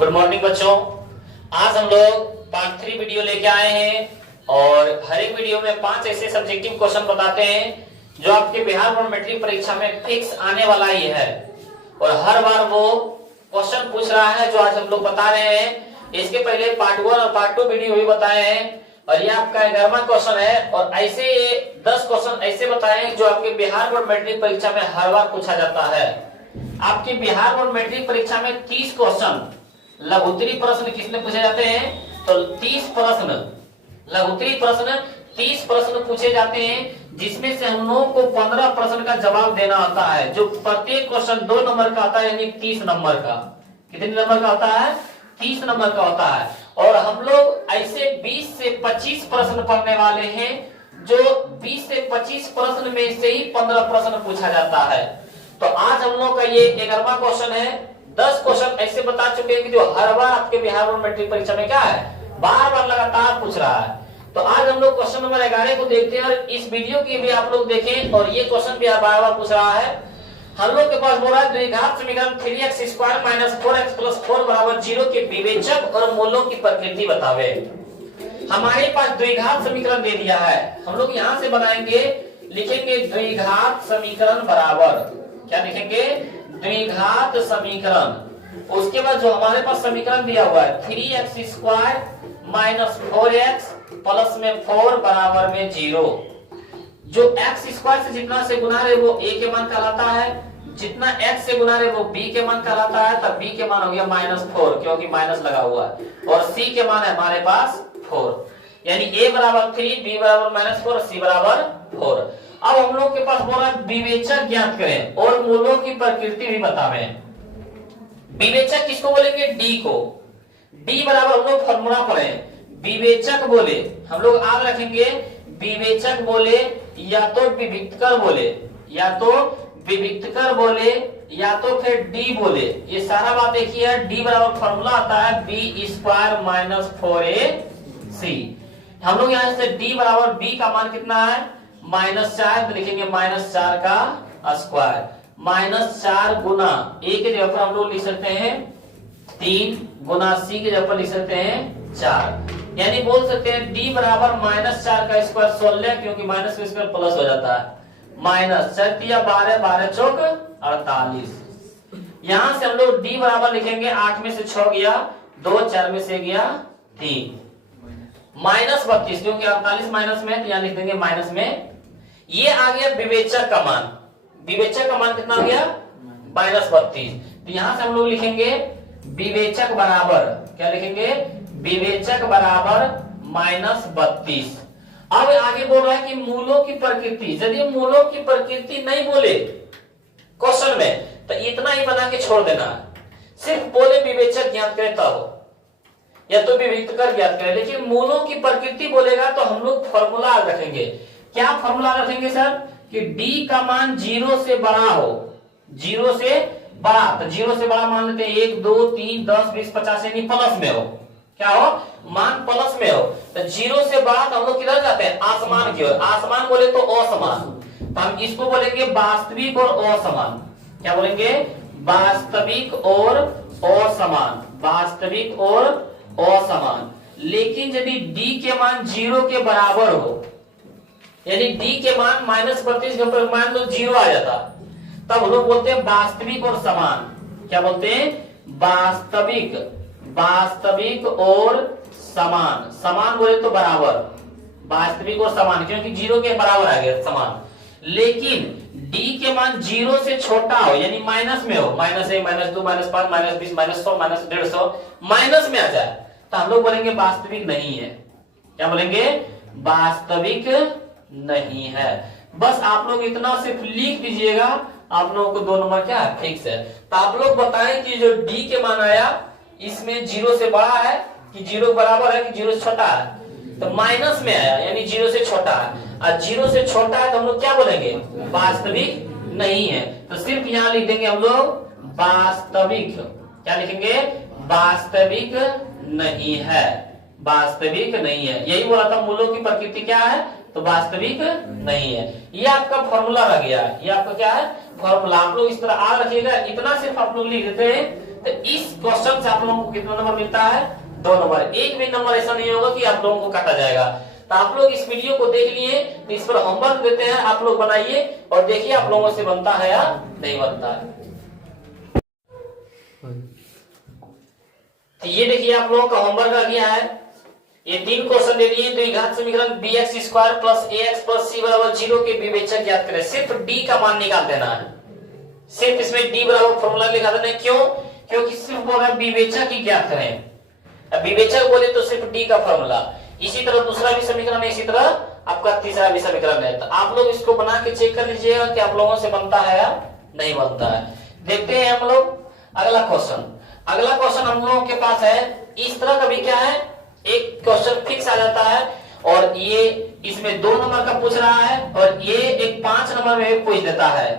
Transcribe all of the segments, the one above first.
Good morning बच्चों। आज हम लोग पार्ट 3 वीडियो लेके आए हैं और हर एक वीडियो में 5 ऐसे सब्जेक्टिव क्वेश्चन बताते हैं जो आपके बिहार बोर्ड मैट्रिक परीक्षा में फिक्स आने वाला ही है और हर बार वो क्वेश्चन पूछ रहा है जो आज हम लोग बता रहे हैं। इसके पहले पार्ट 1 और पार्ट 2 वीडियो भी बताए हैं और ये आपका 11वां क्वेश्चन है और ऐसे 10 क्वेश्चन ऐसे बताए हैं जो आपके बिहार बोर्ड मैट्रिक परीक्षा में हर बार पूछा जाता है। आपके बिहार बोर्ड मैट्रिक परीक्षा में 30 क्वेश्चन लघुत्तरी प्रश्न किसने पूछे जाते हैं, तो 30 प्रश्न लघुत्तरी प्रश्न 30 प्रश्न पूछे जाते हैं जिसमें से हम लोगों को 15 प्रश्न का जवाब देना होता है। जो प्रत्येक क्वेश्चन 2 नंबर का आता है यानी 30 नंबर का। कितने नंबर का होता है? 30 नंबर का होता है। और हम लोग ऐसे 20 से 25 प्रश्न पढ़ने वाले हैं जो 20 से 25 प्रश्न में से ही 15 प्रश्न पूछा जाता है। तो आज हम लोग का ये 11वां क्वेश्चन है। 10 क्वेश्चन ऐसे बता चुके हैं कि जो हर बार आपके बिहार बोर्ड मैट्रिक परीक्षा में क्या है, बार बार लगातार पूछ रहा है। तो आज हम लोग क्वेश्चन नंबर 11 को देखते हैं और इस वीडियो की भी आप लोग देखें और ये क्वेश्चन भी बार बार पूछ रहा है। हम लोग के पास बोल रहा है द्विघात समीकरण 3x² - 4x + 4 = 0 के विवेचक और मूलों की प्रकृति बतावे। हमारे पास द्विघात समीकरण दे दिया है, हम लोग यहां से बनाएंगे, लिखेंगे द्विघात समीकरण बराबर, क्या लिखेंगे? द्विघात समीकरण। उसके बाद जो हमारे पास समीकरण दिया हुआ है 3x² - 4x प्लस में 4 बराबर में 0। जो x² से जितना से गुना रहे वो a के मान कहलाता है, जितना x से गुना रहे वो b के मान कहलाता है। तब b के मान हो गया -4 क्योंकि माइनस लगा हुआ है और c के मान है हमारे पास 4, यानी a बराबर 3, b बराबर -4 और c बराबर 4। अब हम लोग के पास बोला विवेचक ज्ञात करें और मूलों की प्रकृति भी बतावें। विवेचक किसको बोलेंगे? d को। d बराबर हम लोग फॉर्मूला पढ़े, विवेचक बोले हम लोग याद रखेंगे, विवेचक बोले या तो विविक्तकर बोले, या तो विविक्तकर बोले या तो फिर d बोले। ये सारा बात एक ही है। d बराबर फॉर्मूला आता है b² - 4ac। हम लोग यहाँ से d बराबर b का मान कितना है? -4, तो लिखेंगे -4 का स्क्वायर, -4 गुना a के जगह पर हम लोग लिख सकते हैं 3 गुना c के जगह पर लिख सकते हैं 4, यानी बोल सकते हैं d बराबर -4 का स्क्वायर 16 क्योंकि माइनस का स्क्वायर प्लस हो जाता है। -4 12 12 चौक 48। यहां से हम लोग d बराबर लिखेंगे 8 में से 6 गया 2, 4 में से गया 3, -32 क्योंकि 48 माइनस में, तो यहां लिख देंगे माइनस में। ये आ गया विवेचक का मान। विवेचक का मान कितना हो गया? -32। तो यहां से हम लोग लिखेंगे विवेचक बराबर, क्या लिखेंगे? विवेचक बराबर -32। अब आगे बोल रहा है कि मूलों की प्रकृति। यदि मूलों की प्रकृति नहीं बोले क्वेश्चन में तो इतना ही बना के छोड़ देना, सिर्फ बोले विवेचक ज्ञात करें तब, या तो विविक्तकर ज्ञात करें। लेकिन मूलों की प्रकृति बोलेगा तो हम लोग फॉर्मूला रखेंगे। क्या फॉर्मूला रखेंगे सर? कि d का मान 0 से बड़ा हो, 0 से बड़ा, तो 0 से बड़ा मान लेते हैं 1 2 3 10 20 50 यानी प्लस में हो। क्या हो? मान प्लस में हो। तो 0 से बड़ा तो हम लोग किधर जाते हैं? आसमान की ओर। आसमान बोले तो असमान, तो हम इसको बोलेंगे वास्तविक और असमान। क्या बोलेंगे? वास्तविक और असमान, वास्तविक और असमान। लेकिन यदि d के मान 0 के बराबर हो, यानी d के मान -32 के ऊपर मान लो 0 आ जाता, तब हम लोग बोलते हैं वास्तविक और समान। क्या बोलते हैं? वास्तविक, वास्तविक और समान। समान बोले तो बराबर, वास्तविक और समान, क्योंकि 0 के बराबर आ गया समान। लेकिन d के मान 0 से छोटा हो, यानी माइनस में हो, -1 -2 -5 -20 -100 -150 माइनस में आ जाए, तो हम लोग बोलेंगे वास्तविक नहीं है। क्या बोलेंगे? वास्तविक नहीं है। बस आप लोग इतना सिर्फ लिख दीजिएगा, आप लोगों को 2 नंबर क्या है? फिक्स है। तो आप लोग बताएं कि जो d के मान आया इसमें 0 से बड़ा है कि 0 बराबर है कि 0 से छोटा है? तो माइनस में आया यानी 0 से छोटा है, और 0 से छोटा है तो हम लोग क्या बोलेंगे? वास्तविक नहीं है। तो सिर्फ यहाँ लिख देंगे हम लोग वास्तविक। क्या लिखेंगे? वास्तविक नहीं है, वास्तविक नहीं है। यही बोला था मूलों की प्रकृति क्या है? तो वास्तविक नहीं है। ये आपका फॉर्मूला रह गया है। ये आपका क्या है? फॉर्मूला। आप लोग इस तरह याद रखिएगा, इतना सिर्फ आप लोग लिख देते हैं तो इस क्वेश्चन से आप लोगों को कितना नंबर मिलता है? 2 नंबर। एक भी नंबर ऐसा नहीं होगा कि आप लोगों को काटा जाएगा। तो आप लोग इस वीडियो को देख लिए, तो इस पर होमवर्क देते हैं, आप लोग बनाइए और देखिए आप लोगों से बनता है या नहीं बनता है। तो ये देखिए आप लोगों का होमवर्क आ गया है। ये 3 क्वेश्चन दे दिए। तो घात समीकरण bx square plus ax plus c बराबर 0 के विवेचक ज्ञात करें। सिर्फ d का मान निकाल देना है, सिर्फ इसमें d बराबर फॉर्मूला लिखा देना है। क्यों? क्योंकि सिर्फ बोल रहा है विवेचक ही ज्ञात करें। अब विवेचक बोले तो सिर्फ d का फॉर्मूला। इसी तरह दूसरा भी समीकरण है, इसी तरह आपका तीसरा भी समीकरण है। तो आप लोग इसको बना के चेक कर लीजिएगा कि आप लोगों से बनता है या नहीं बनता है। देखते हैं हम लोग अगला क्वेश्चन। अगला क्वेश्चन हम लोगों के पास है इस तरह का भी क्या है, एक क्वेश्चन फिक्स आ जाता है और ये इसमें 2 नंबर का पूछ रहा है और ये एक 5 नंबर में पूछ देता है।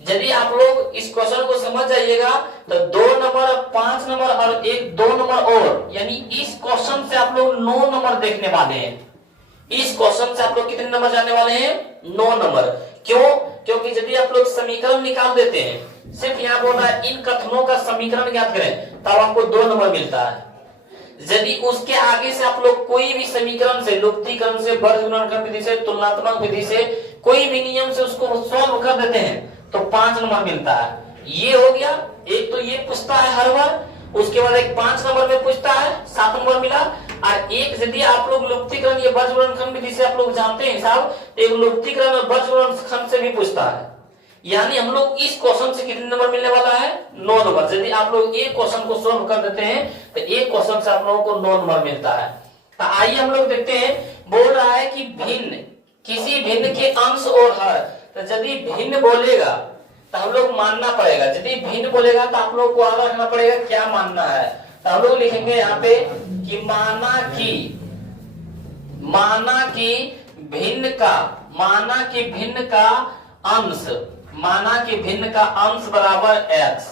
यदि आप लोग इस क्वेश्चन को समझ जाइएगा तो 2 नंबर, 5 नंबर और एक 2 नंबर और, यानी इस क्वेश्चन से आप लोग 9 नंबर देखने वाले हैं। इस क्वेश्चन से आप लोग कितने नंबर जाने वाले हैं? 9 नंबर। क्यों? क्योंकि यदि आप लोग समीकरण निकाल देते हैं, सिर्फ यहाँ बोला इन कथनों का समीकरण ज्ञात करें, तब आपको 2 नंबर मिलता है। यदि उसके आगे से आप लोग कोई भी समीकरण से, लुप्तीकरण से, वर्गीकरण विधि से, तुलनात्मक विधि से, कोई भी नियम से उसको सॉल्व कर देते हैं तो 5 नंबर मिलता है। ये हो गया। एक तो ये पूछता है हर बार, उसके बाद एक 5 नंबर में पूछता है, 7 नंबर मिला। और एक यदि आप लोग लुप्तीकरण या वर्गीकरण विधि से आप लोग जानते हैं हिसाब, एक लुप्तीकरण और वर्गीकरण से भी पूछता है। यानी हम लोग इस क्वेश्चन से कितने नंबर मिलने वाला है? 9 नंबर। यदि आप लोग एक क्वेश्चन को सॉल्व कर देते हैं तो एक क्वेश्चन से आप लोगों को 9 नंबर मिलता है। तो आइए हम लोग देखते हैं। बोल रहा है कि भिन्न, किसी भिन्न के अंश और हर। तो यदि भिन्न बोलेगा तो हम लोग मानना पड़ेगा, यदि भिन्न बोलेगा तो आप लोग को याद रखना पड़ेगा क्या मानना है। तो हम लोग लिखेंगे यहाँ पे कि माना कि भिन्न का अंश, माना कि भिन्न का अंश बराबर x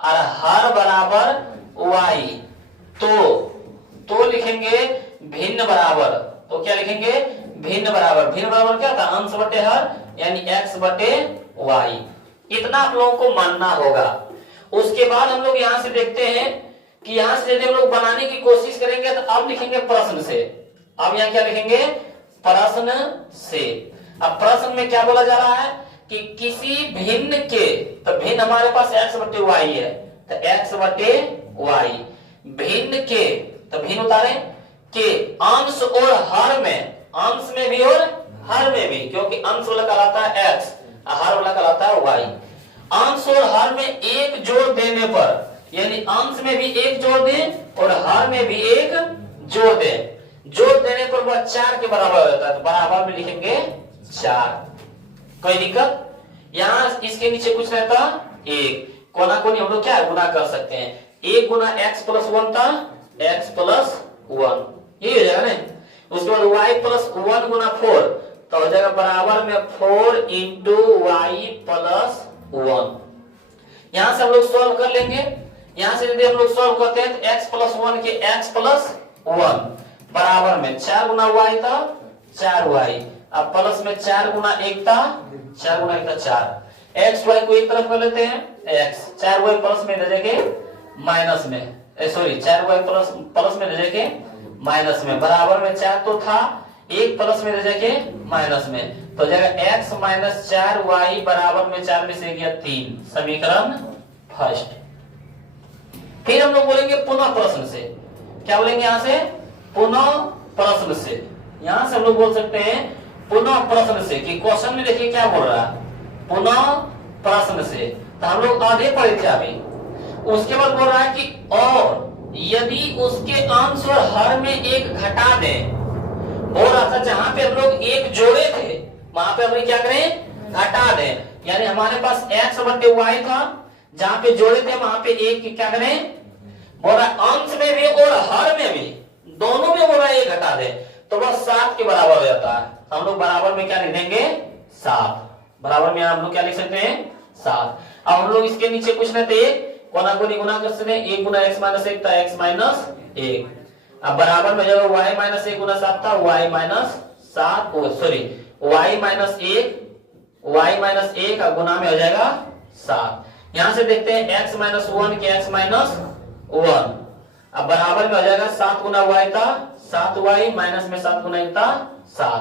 और हर बराबर y। तो लिखेंगे भिन्न बराबर, तो क्या लिखेंगे? भिन्न बराबर। भिन्न बराबर क्या था? अंश बटे हर, यानी x बटे y। इतना आप लोगों को मानना होगा। उसके बाद हम लोग यहाँ से देखते हैं कि यहाँ से यदि हम लोग बनाने की कोशिश करेंगे तो अब लिखेंगे प्रश्न से। अब यहाँ क्या लिखेंगे? प्रश्न से। अब प्रश्न में क्या बोला जा रहा है कि किसी भिन्न के, तो भिन्न हमारे पास x बटे y है, तो x बटे y। भिन्न के, तो भिन्न उतारे, के अंश और हर में, अंश में भी और हर में भी, क्योंकि अंश वाला कहलाता है x, हर वाला कहलाता है y। अंश और हर में एक जोड़ देने पर, यानी अंश में भी एक जोड़ दें और हर में भी एक जोड़ दें, जोड़ देने पर वह 4 के बराबर हो जाता है। तो बराबर में लिखेंगे 4। कोई दिक्कत? यहाँ इसके नीचे कुछ रहता 1, कोना कोनी हम लोग क्या गुना कर सकते हैं। 1 गुना x प्लस 1 था, x प्लस 1, ये हो जाएगा ना। उसके बाद y प्लस 1 गुना 4, तो हो जाएगा बराबर में 4 इंटू वाई प्लस 1। यहां से हम लोग सॉल्व कर लेंगे। यहां से यदि हम लोग सॉल्व करते हैं तो x प्लस 1 के x प्लस 1 बराबर में 4 गुना y था 4y, अब प्लस में 4 गुना 1 था 4 गुना 1 था 4। x y को एक तरफ कर लेते हैं, x 4y प्लस में दे देंगे माइनस में, सॉरी 4y प्लस में दे देंगे माइनस में, बराबर में 4 तो था, 1 प्लस में दे देंगे माइनस में, तो जाएगा x माइनस 4y बराबर में 4 में से गया 3। समीकरण फर्स्ट। फिर हम लोग बोलेंगे पुनः प्रश्न से। क्या बोलेंगे यहां से? पुनः प्रश्न से। यहां से हम लोग बोल सकते हैं पुनः प्रश्न से, कि क्वेश्चन में देखिए क्या बोल रहा है, पुनः प्रश्न से। तो हम लोग आधे पढ़े थे अभी। उसके बाद बोल रहा है कि और यदि उसके अंश और हर में एक घटा दें। बोल रहा था जहां पे हम लोग एक जोड़े थे वहां पे हम क्या करें? घटा दें। यानी हमारे पास x बटे y था, जहां पे जोड़े थे वहां पे एक क्या करें? बोल रहा अंश में भी और हर में भी, दोनों में बोल रहा है ये घटा दे, तो बस 7 के बराबर हो जाता है। हम लोग बराबर में क्या लिख देंगे? 7। बराबर में हम लोग क्या लिख सकते हैं? 7। अब हम लोग इसके नीचे कुछ नहीं थे, कोना कोनी गुना कर सकते हैं, 1 गुना x माइनस 1 था x माइनस 1। अब बराबर में जब y माइनस 1 गुना 7 था y minus 7, sorry y minus 1 का गुना में हो जाएगा 7। यहां से देखते हैं x माइनस 1 के x माइनस 1, अब बराबर में हो जाएगा 7 गुना y था 7y माइनस में 7 गुना था 7।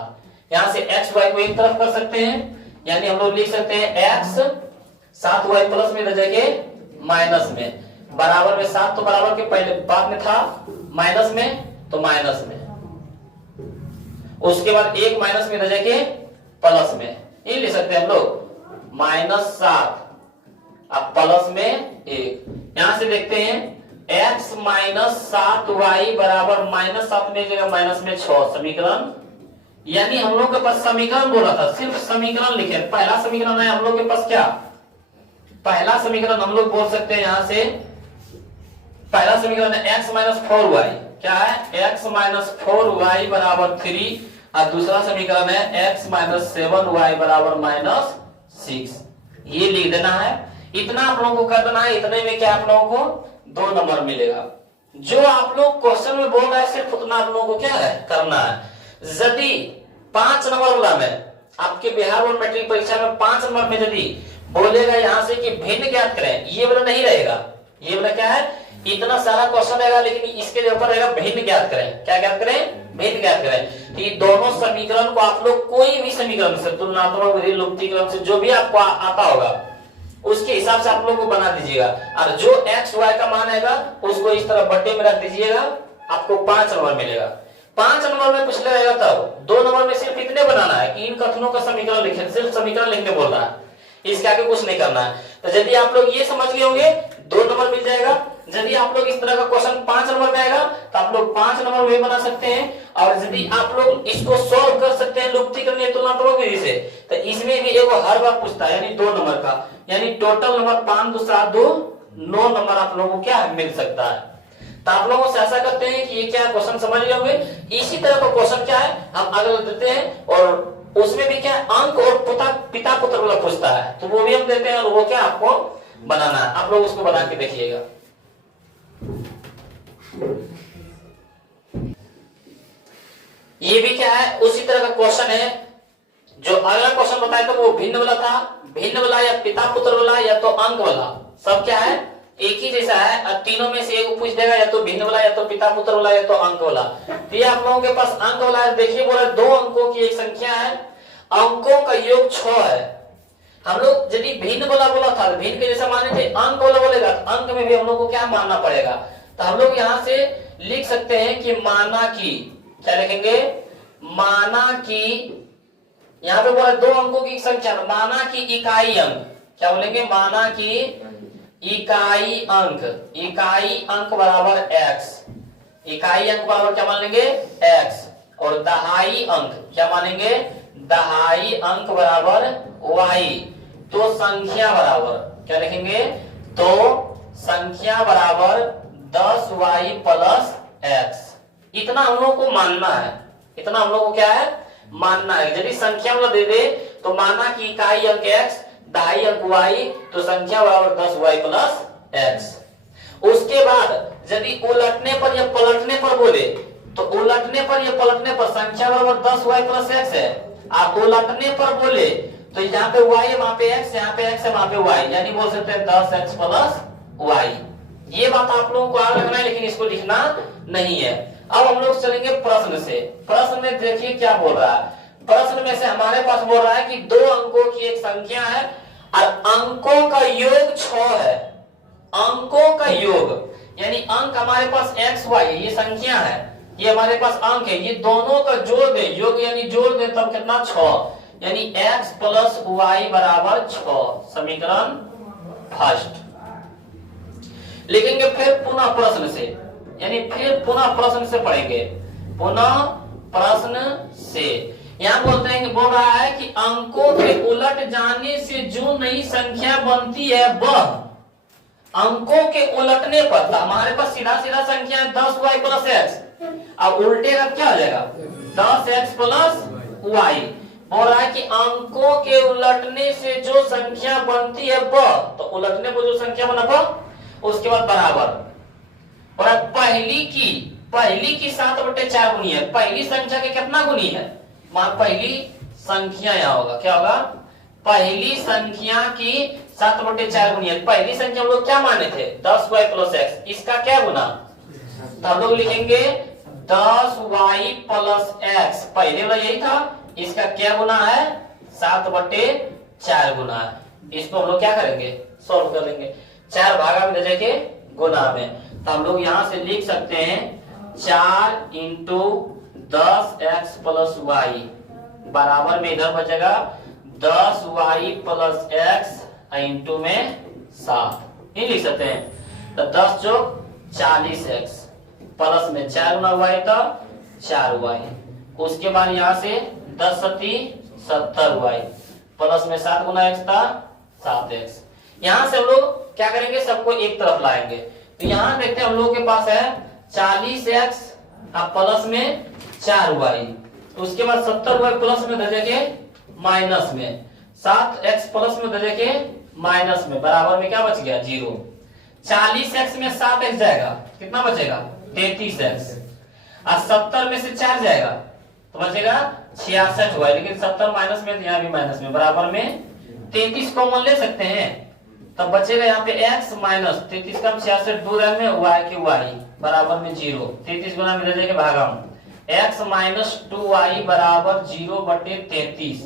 यहां से x y को एक तरफ कर सकते हैं, यानी हम लोग लिख सकते हैं x 7y प्लस में रह जाएंगे माइनस में, बराबर में 7 तो बराबर के पहले बाद में था, माइनस में तो माइनस में, उसके बाद एक माइनस में रह जाएंगे प्लस में, ये लिख सकते हैं हम लोग -7 अब प्लस में 1। यहां से देखते हैं x माइनस 7y बराबर -7 में जगह माइनस में 6 समीकरण, यानी हम लोग के पास समीकरण बोला था, सिर्फ समीकरण लिखे। पहला समीकरण है हम लोग के पास क्या, पहला समीकरण हम लोग बोल सकते हैं यहां से, पहला समीकरण है x माइनस 4y, क्या है x माइनस 4y बराबर 3, और दूसरा समीकरण है x माइनस 7y बराबर -6। ये लिख देना है, इतना आप लोगों को कर देना है, इतने में क्या आप लोगों को 2 नंबर मिलेगा। जो आप लोग क्वेश्चन में बोल रहे हैं सिर्फ उतना आप लोगों को क्या है करना है। यदि 5 नंबर वाला में आपके बिहार बोर्ड मैट्रिक परीक्षा में 5 नंबर में यदि बोलेगा यहां से कि भिन्न ज्ञात करें, ये वाला नहीं रहेगा, ये वाला क्या है इतना सारा क्वेश्चन रहेगा, लेकिन इसके ऊपर रहेगा भिन्न ज्ञात करें। क्या ज्ञात करें, भिन्न ज्ञात करें। तो ये दोनों समीकरण को आप लोग कोई भी समीकरण से, तुलनात्मक विधि, लुप्तीकरण से, जो भी आपको आता होगा उसके हिसाब से आप लोग को बना दीजिएगा, और जो x y का मान आएगा उसको इस तरह बट्टे में रख दीजिएगा, आपको 5 नंबर मिलेगा। 5 नंबर में पूछ लेगा तब 2 नंबर में सिर्फ इतने बनाना है कि इन कथनों का समीकरण लिखे, सिर्फ समीकरण लिखने बोल रहा है, इसके आगे कुछ नहीं करना है। तो यदि आप लोग ये समझ गए होंगे 2 नंबर मिल जाएगा। यदि आप लोग इस तरह का क्वेश्चन 5 नंबर में आएगा तो आप लोग 5 नंबर में बना सकते हैं, और यदि आप लोग इसको सॉल्व कर सकते हैं लुप्तीकरण या तुलनात्मक विधि से, तो इसमें भी एगो हर बार पूछता है, यानी 2 नंबर का, यानी टोटल नंबर 5 2 7 2 9 नंबर आप लोगों को क्या मिल सकता है। तो आप लोगों से ऐसा करते हैं कि ये क्या क्वेश्चन समझ गए होंगे। इसी तरह का क्वेश्चन क्या है हम अगले देते हैं, और उसमें भी क्या अंक और पिता पुत्र वाला पूछता है, तो वो भी हम देते हैं, और वो क्या आपको बनाना है, आप लोग उसको बना के देखिएगा। ये भी क्या है उसी तरह का क्वेश्चन है, जो अगला क्वेश्चन बताया था वो भिन्न वाला था, भिन्न वाला या पिता पुत्र वाला या तो अंक वाला, सब क्या है एक ही जैसा है, और तीनों में से एक पूछ देगा, या तो भिन्न वाला या तो पिता पुत्र वाला या तो अंक वाला। तो ये आप लोगों के पास अंक वाला है, देखिए बोला 2 अंकों की एक संख्या है, अंकों का योग 6 है। हम लोग यदि भिन्न वाला बोला था, भिन्न के जैसा माने थे, अंक वाला बोलेगा तो अंक में भी हम लोग को क्या मानना पड़ेगा। तो हम लोग यहाँ से लिख सकते हैं कि माना की, क्या लिखेंगे, माना की, यहाँ पे बोला 2 अंकों की संख्या, माना की इकाई अंक, क्या बोलेंगे, माना की इकाई अंक, इकाई अंक बराबर x, इकाई अंक बराबर क्या मान लेंगे x, और दहाई अंक क्या मानेंगे, दहाई अंक बराबर y। तो संख्या बराबर क्या लिखेंगे, तो संख्या बराबर 10y प्लस x। इतना हम लोग को मानना है, इतना हम लोग को क्या है मानना है। यदि संख्या वाला दे दे तो माना कि इकाई अंक x, दहाई अंक y, तो संख्या बराबर 10y प्लस x। उसके बाद यदि उलटने पर या पलटने पर बोले, तो उलटने पर या पलटने पर संख्या बराबर 10y प्लस x है, आप उलटने पर बोले तो यहाँ पे y है वहां पे x, यहाँ पे x है वहां पे y, यानी बोल सकते हैं 10x प्लस y। ये बात आप लोगों को याद रखना है, लेकिन इसको लिखना नहीं है। अब हम लोग चलेंगे प्रश्न से। प्रश्न में देखिए क्या बोल रहा है, प्रश्न में से हमारे पास बोल रहा है कि 2 अंकों की एक संख्या है और अंकों का योग 6 है, अंकों का योग, यानी अंक हमारे पास x y ये संख्या है, ये हमारे पास अंक है, ये दोनों का जोड़ दे, योग यानी जोड़ दे तब कितना 6, यानी x प्लस y बराबर 6, समीकरण फर्स्ट। लिखेंगे फिर पुनः प्रश्न से, यानी फिर पुनः प्रश्न से पढ़ेंगे, पुनः प्रश्न से। यहां बोलते हैं कि बोल रहा है कि अंकों के उलट जाने से जो नई संख्या बनती है वह अंकों के उलटने पर, हमारे पास सीधा सीधा संख्या है 10y प्लस x, अब उल्टे का क्या हो जाएगा 10x प्लस y। बोल रहा है कि अंकों के उलटने से जो संख्या बनती है वह, तो उलटने पर जो संख्या बना वह, उसके बाद बराबर, और पहली की 7/4 गुनी है, पहली संख्या के कितना गुनी है, मान पहली संख्या यहाँ होगा, क्या होगा, पहली संख्या की 7/4 गुनी है। पहली संख्या हम लोग क्या माने थे 10y प्लस x, इसका क्या गुना, तो हम लोग लिखेंगे 10y प्लस x, पहले वाला यही था, इसका क्या गुना है 7/4 गुना है। इसको हम लोग क्या करेंगे सॉल्व कर लेंगे, 4 भागा में दे के गुना में, तो हम लोग यहां से लिख सकते हैं 4 इंटू 10x प्लस y बराबर में इधर बचेगा 10y प्लस x इंटू में 7, ये लिख सकते हैं। तो 10 चौक 40x प्लस में 4 गुना y तो 4y, उसके बाद यहाँ से 10 सती 70y प्लस में 7 गुना x था 7x। यहाँ से हम लोग क्या करेंगे सबको एक तरफ लाएंगे, तो यहाँ देखते हैं हम लोग के पास है 40x प्लस में 4y, उसके बाद 70y प्लस में दे के माइनस में 7x प्लस में दे के माइनस में बराबर में क्या बच गया 0। 40x में 7x जाएगा कितना बचेगा 33x, और 70 में से 4 जाएगा तो बचेगा 66y, लेकिन 70 माइनस में यहाँ भी माइनस में बराबर में 33 कॉमन ले सकते हैं, तब बचेगा यहाँ पे x माइनस 33 का 66 दूर है में y की y बराबर में 0, 33 गुना में दे के भागा x माइनस 2y बराबर 0/33,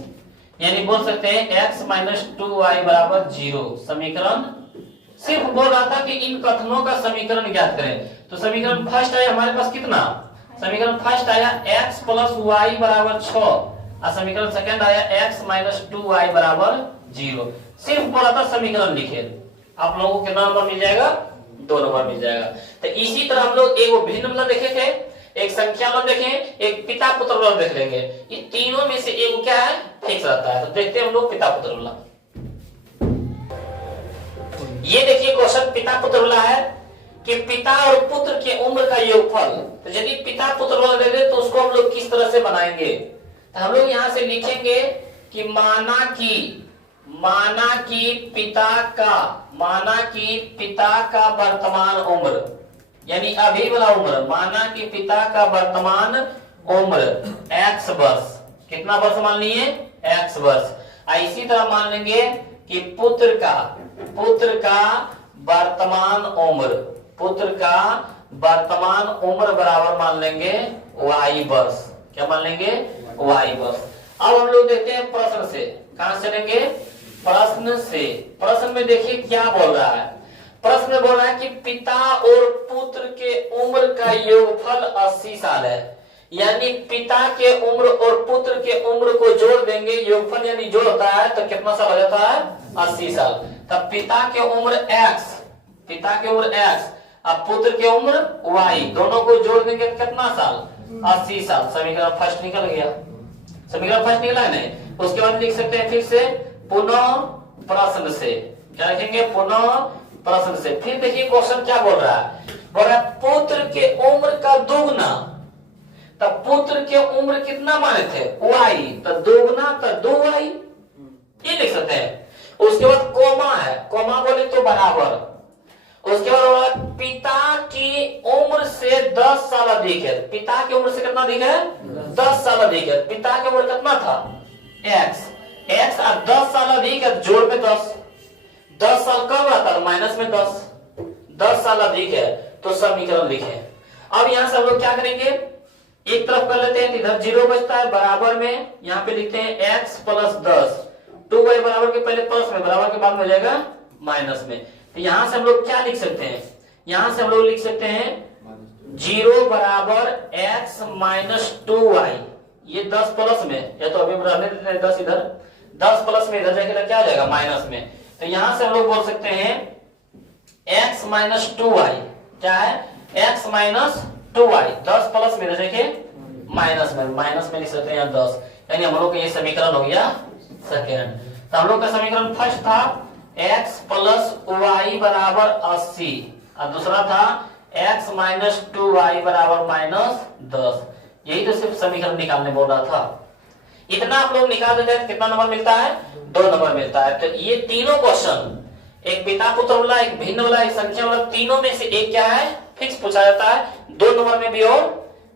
यानी बोल सकते हैं x माइनस 2y बराबर 0। समीकरण सिर्फ बोल रहा था कि इन कथनों का समीकरण ज्ञात करें, तो समीकरण फर्स्ट आया हमारे पास कितना, समीकरण फर्स्ट आया x प्लस y बराबर 6, और समीकरण सेकंड आया x माइनस 2y बराबर 0। सिर्फ बोला था समीकरण लिखे, आप लोगों को कितना नंबर मिल जाएगा 2 नंबर मिल जाएगा। तो इसी तरह हम लोग एक भिन्न मतलब देखे थे, एक संख्या मतलब देखे, एक पिता पुत्र मतलब देख लेंगे, ये तीनों में से एक क्या है फिक्स रहता है। तो देखते हैं हम लोग पिता पुत्र वाला, ये देखिए क्वेश्चन पिता पुत्र वाला है कि पिता और पुत्र के उम्र का योगफल, तो यदि पिता पुत्र वाला दे दे तो उसको हम लोग किस तरह से बनाएंगे, तो हम लोग यहां से लिखेंगे कि माना कि पिता का वर्तमान उम्र, यानी अभी वाला उम्र, माना कि पिता का वर्तमान उम्र x वर्ष, कितना वर्ष मान लिए x वर्ष, इसी तरह मान लेंगे कि पुत्र का वर्तमान उम्र बराबर मान लेंगे y वर्ष, क्या मान लेंगे y वर्ष। अब हम लोग देखते हैं प्रश्न से, कहां से लेंगे प्रश्न से। प्रश्न में देखिए क्या बोल रहा है, प्रश्न में बोल रहा है कि पिता और पुत्र के उम्र का योगफल 80 साल है, यानी पिता के उम्र और पुत्र के उम्र को जोड़ देंगे, योगफल यानी जोड़ होता है तो कितना साल हो जाता है 80 साल। तब पिता के उम्र x अब पुत्र के उम्र y, दोनों को जोड़ देंगे तो कितना साल 80 साल। समीकरण फर्स्ट निकल गया, समीकरण फर्स्ट निकला है नहीं, उसके बाद लिख सकते हैं फिर से पुनः प्रश्न से, क्या लिखेंगे पुनः प्रश्न से। फिर देखिए क्वेश्चन क्या बोल रहा है, पुत्र के उम्र का दुगना, तब पुत्र के उम्र कितना माने थे y, तो दुगना तो 2y, ये लिख सकते हैं। उसके बाद कोमा है, कोमा बोले तो बराबर, उसके बाद पिता की उम्र से 10 साल अधिक है, पिता की उम्र से कितना अधिक है 10 साल अधिक है, पिता की उम्र कितना था x और 10 साल अधिक है, जोड़ में 10 साल कब आता है माइनस में 10 साल अधिक है, तो समीकरण लिखे। अब यहां से हम लोग क्या करेंगे, एक तरफ कर लेते हैं, इधर 0 बचता है, बराबर में यहाँ पे लिखते हैं x प्लस 10, 2y बराबर के पहले प्लस में, बराबर के बाद में हो जाएगा माइनस में। तो यहां से हम लोग क्या लिख सकते हैं, यहां से हम लोग लिख सकते हैं 0 बराबर x माइनस 2y, ये 10 प्लस में, या तो अभी रहने देते हैं 10 इधर, 10 प्लस में इधर जाके क्या आ जाएगा माइनस में, तो यहां से हम लोग बोल सकते हैं x माइनस 2y, क्या है x माइनस 2y, 10 प्लस में इधर जाके माइनस में लिख सकते हैं यहाँ 10, यानी हम लोग का ये समीकरण हो गया सेकेंड। तो हम लोग का समीकरण फर्स्ट था x प्लस y बराबर 80, और दूसरा था x माइनस 2y बराबर माइनस 10, यही तो सिर्फ समीकरण निकालने बोल रहा था। इतना आप लोग निकाल देते हैं कितना नंबर मिलता है 2 नंबर मिलता है। तो ये तीनों क्वेश्चन, एक पिता पुत्र वाला, एक भिन्न वाला, एक संख्या वाला, तीनों में से एक क्या है फिक्स पूछा जाता है, 2 नंबर में भी और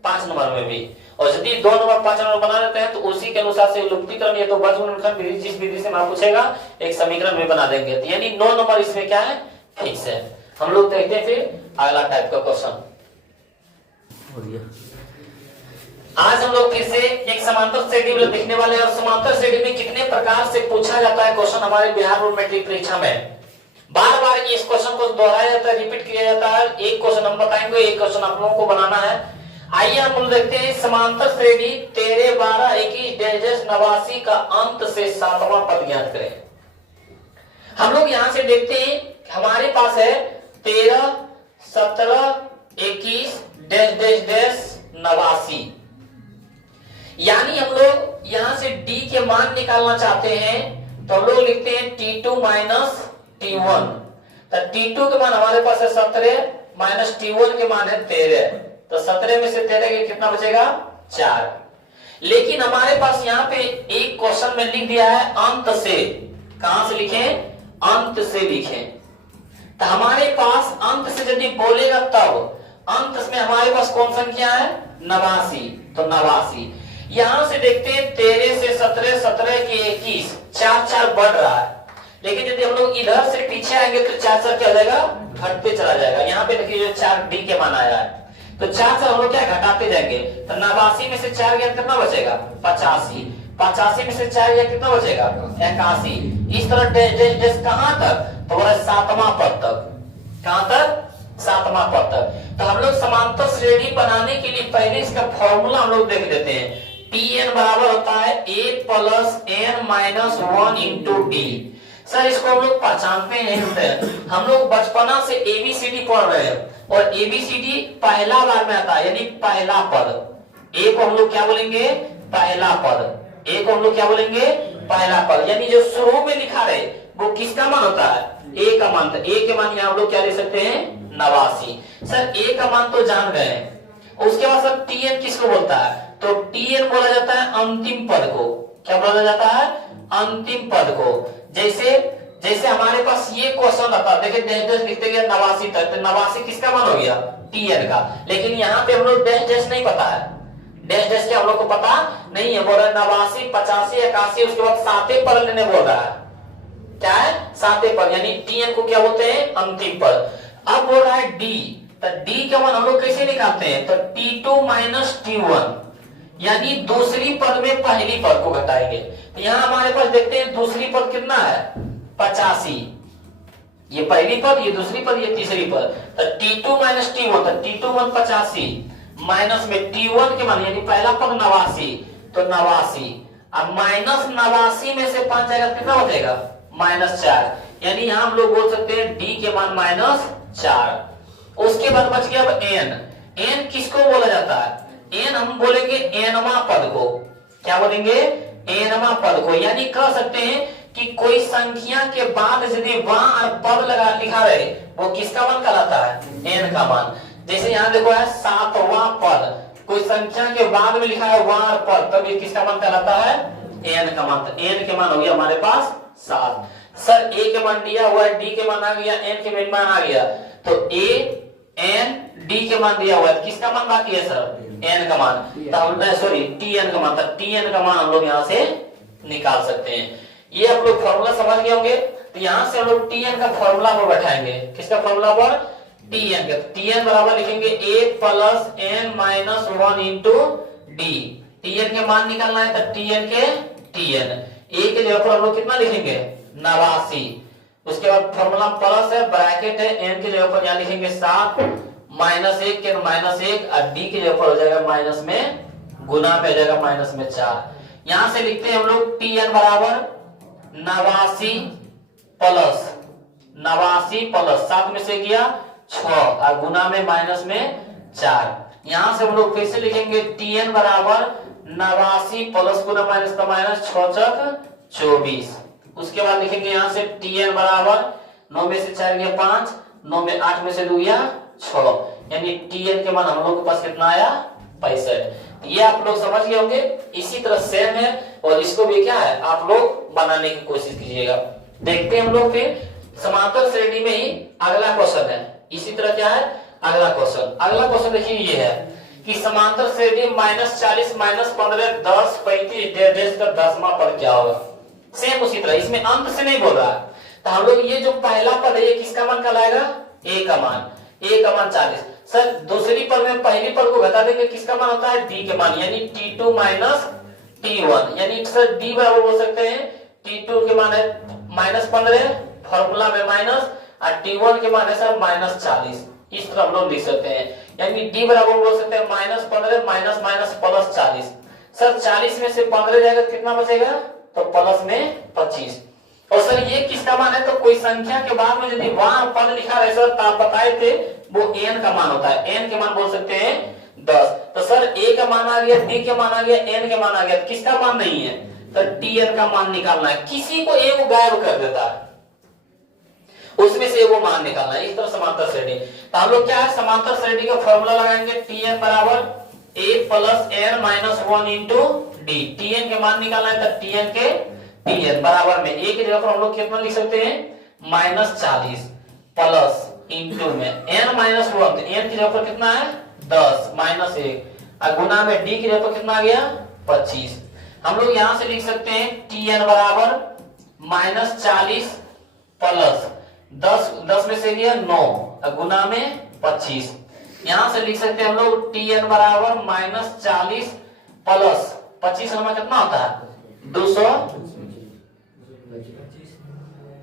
5 नंबर में भी। और यदि 2 नंबर 5 नंबर बना देते हैं तो उसी के अनुसार से लुप्तीकरण या तो वर्गमूलखंड विधि, जिस विधि से मैं पूछेगा एक समीकरण में बना देंगे। तो यानी 9 नंबर इसमें क्या है, फिक्स है। हम लोग देखते हैं फिर अगला टाइप का क्वेश्चन। आज हम लोग फिर से एक समांतर श्रेणी देखने वाले हैं और समांतर श्रेणी में कितने प्रकार से पूछा जाता है क्वेश्चन हमारे बिहार बोर्ड मैट्रिक परीक्षा में। बार बार इस क्वेश्चन को दोहराया जाता है, रिपीट किया जाता है। एक क्वेश्चन हम बताएंगे, एक क्वेश्चन आप लोगों को बनाना है। आइए हम लोग देखते हैं समांतर श्रेणी 13 12 21 89 का अंत से 7वां पद ज्ञात करें। हम लोग यहां से देखते हैं हमारे पास है 13 17 21 89। यानी हम लोग यहां से d के मान निकालना चाहते हैं तो हम लोग लिखते हैं T2 माइनस T1। तो T2 के मान हमारे पास है 17 माइनस T1 के मान है 13। तो 17 में से 13 के कितना बचेगा, 4। लेकिन हमारे पास यहाँ पे एक क्वेश्चन में लिख दिया है अंत से। कहां से लिखें, अंत से लिखें। तो हमारे पास अंत से यदि बोलेगा तब अंत में हमारे पास कौन संख्या है, 89। तो 89 यहां से देखते हैं 13 से 17 17 के 21 4 4 बढ़ रहा है। लेकिन यदि हम लोग इधर से पीछे आएंगे तो 4 4 क्या हो जाएगा, घटते चला जाएगा। यहाँ पे देखिए जो 4 डी के मान आया है तो 4 से हम लोग क्या घटाते जाएंगे। तो 89 में से 4 गया कितना बचेगा, 85। 85 में से 4 गया कितना बचेगा, 81। इस तरह डेस कहां तक, तो बोला 7वां पद तक। कहां तक, 7वां पद तक। तो हम लोग समांतर श्रेणी बनाने के लिए पहले इसका फॉर्मूला हम लोग देख लेते हैं। Tn बराबर होता है a plus n minus 1 into D. Sir इसको हम लोग पहचानते हैं, हम लोग बचपना से एबीसीडी पढ़ रहे हैं और एबीसीडी पहला बार में आता है, यानी पहला पद। ए को हम लोग क्या बोलेंगे, पहला पद। ए को हम लोग क्या बोलेंगे, पहला पद। यानी जो शुरू में लिखा रहे वो किसका मान होता है, ए का मान। ए के मान यहाँ हम लोग क्या ले सकते हैं, 89। सर ए का मान तो जान गए हैं। उसके बाद सर टीएन किसको बोलता है, तो टीएन बोला जाता है अंतिम पद को। क्या बोला जाता है, अंतिम पद को। जैसे हमारे पास ये क्वेश्चन आता, देखिए डैश डैश लिखते गए 89 तक, तो 89 किसका मान हो गया, टीएन का। लेकिन यहाँ पे हम लोग डैश डैश नहीं पता है, डैश डैश के हम लोग को पता नहीं है। बोल रहा है 89 85 81, उसके बाद 7वें पद लेने बोल रहा है। क्या है, 7वें पद, यानी टीएन को क्या बोलते हैं, अंतिम पद। अब बोल रहा है डी, तो डी का मान हम लोग कैसे निकालते हैं, तो T2 माइनस T1, यानी दूसरी पद में पहली पद को घटाएंगे। तो यहाँ हमारे पास देखते हैं दूसरी पद कितना है, 85। ये पहली पद, ये दूसरी पद, ये तीसरी पद। तो T2 माइनस T1, तो T2 मान 85 माइनस में T1 के मान यानी पहला पद 89, तो 89। अब माइनस 89 में से 5 जाएगा कितना हो जाएगा, -4। यानी यहाँ हम लोग बोल सकते हैं डी के मान -4। उसके बाद बच गया अब एन। एन किसको बोला जाता है, एन हम बोलेंगे एनवा पद को। क्या बोलेंगे, एनवा पद को। यानी कह सकते हैं कि कोई संख्या के बाद यदि वहां पद लगा लिखा रहे वो किसका मान कहलाता है, एन का मान। जैसे यहाँ देखो है 7वां पद, कोई संख्या के बाद में लिखा है वहां पद, तब ये किसका मान कहलाता है, एन का मान। तो एन के मान हो गया हमारे पास 7। सर ए के मान दिया हुआ है, डी के मान आ गया, एन के मान आ गया। तो ए एन डी के मान दिया हुआ है, किसका मान बाकी है सर, एन का मान। तो सॉरी टीएन का मान, टीएन का मान हम लोग यहाँ से निकाल सकते हैं। ये आप लोग फॉर्मूला समझ गए होंगे। तो यहाँ से हम लोग टीएन का फॉर्मूला पर बैठाएंगे। किसका फॉर्मूला पर, टीएन का। टीएन बराबर लिखेंगे A plus N minus 1 into D. TN के मान निकालना है तो टीएन के टीएन, ए के जगह पर हम लोग कितना लिखेंगे, 89। उसके बाद फॉर्मूला प्लस है, ब्रैकेट है, एन की जगह पर यहाँ लिखेंगे 7 -1 के -1 और डी की जगह पर हो जाएगा माइनस में, गुना पे हो जाएगा -4। यहां से लिखते हैं हम लोग टीएन बराबर 89 प्लस 7 में से गया 6 और गुना में -4। यहां से हम लोग फिर से लिखेंगे टीएन बराबर 89 प्लस गुना माइनस का माइनस 6 चक 24। उसके बाद लिखेंगे यहाँ से टीएन बराबर 9 में से 4 गया 5, 9 में 8 में से 2 गया 6, यानी टीएन के मान हम लोग के पास कितना आया, 65। ये आप लोग समझ गए होंगे। इसी तरह सेम है और इसको भी क्या है आप लोग बनाने की कोशिश कीजिएगा। देखते हैं हम लोग फिर समांतर श्रेणी में ही अगला क्वेश्चन है। इसी तरह क्या है अगला क्वेश्चन। अगला क्वेश्चन देखिए ये है, कि समांतर श्रेणी -40 -15 10 35 डेढ़ का 10वां पद क्या होगा। सेम उसी तरह इसमें अंत से नहीं बोल रहा है, तो हम लोग ये जो पहला पद है ये किसका मान कहलाएगा, a का मान 40। सर दूसरी पद में पहली पद को घटा देंगे, किसका मान होता है, d के मान, यानी t2 -t1, यानी सर d बराबर बोल सकते हैं t2 के मान है -15 फॉर्मूला में माइनस, और t1 के मान है सर -40। इस तरह हम लोग लिख सकते हैं, यानी d बराबर बोल सकते हैं -15 माइनस माइनस प्लस 40। सर 40 में से 15 जाएगा कितना बचेगा, तो प्लस में 25। और सर ये किसका मान है, तो कोई संख्या के बाद में यदि वहां पद लिखा रहे सर, तो आप बताए थे वो n का मान होता है, n के मान बोल सकते हैं 10। तो सर a का मान आ गया, d के मान आ गया, n के मान आ गया, किसका मान नहीं है, तो tn का मान निकालना है। किसी को एक गायब कर देता है, उसमें से वो मान निकालना है। इस तरह समांतर श्रेणी, तो हम लोग क्या है समांतर श्रेणी का फॉर्मूला लगाएंगे, tn बराबर a plus n minus 1 into D. tn के मान निकालना है, तो tn के tn बराबर में a की जगह पर हम लोग कितना लिख सकते हैं, -40 प्लस इंटू में n माइनस 1, तो n की जगह पर कितना है 10 माइनस 1, और गुना में d की जगह पर कितना आ गया 25। हम लोग यहां से लिख सकते हैं tn बराबर -40 प्लस 10 में से गया 9 और गुना में 25। यहां से लिख सकते हैं हम लोग tn बराबर -40 प्लस 25 हमारा कितना होता है 200,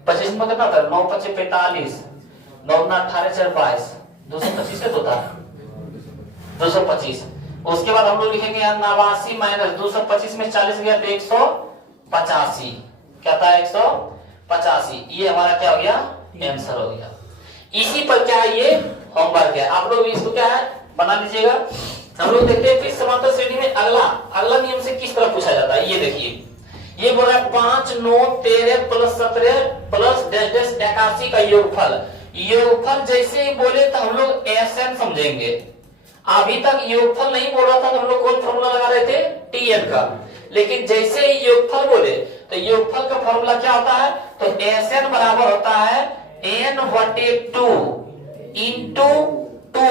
25 में कितना होता है 9 25 45, 9 18 4 22, 225 से होता है 225। उसके बाद हम लोग लिखेंगे यहाँ 89 माइनस 225 में 40 गया तो 185, क्या था 185। ये हमारा क्या हो गया आंसर हो गया। इसी पर क्या है ये होमवर्क है, आप लोग इसको क्या है बना लीजिएगा। हम लोग देखते हैं फिर समांतर श्रेणी में अगला नियम से किस तरह पूछा जाता है। ये देखिए ये बोल रहा है 5 9 13 प्लस 17 प्लस डैश डैश 81 का योगफल जैसे ही बोले तो हम लोग एसएन समझेंगे। अभी तक योगफल नहीं बोल रहा था तो हम लोग कौन फॉर्मूला लगा रहे थे टीएन का, लेकिन जैसे ही योगफल बोले तो योगफल का फॉर्मूला क्या होता है, तो एसएन बराबर होता है n/2 इंटू 2।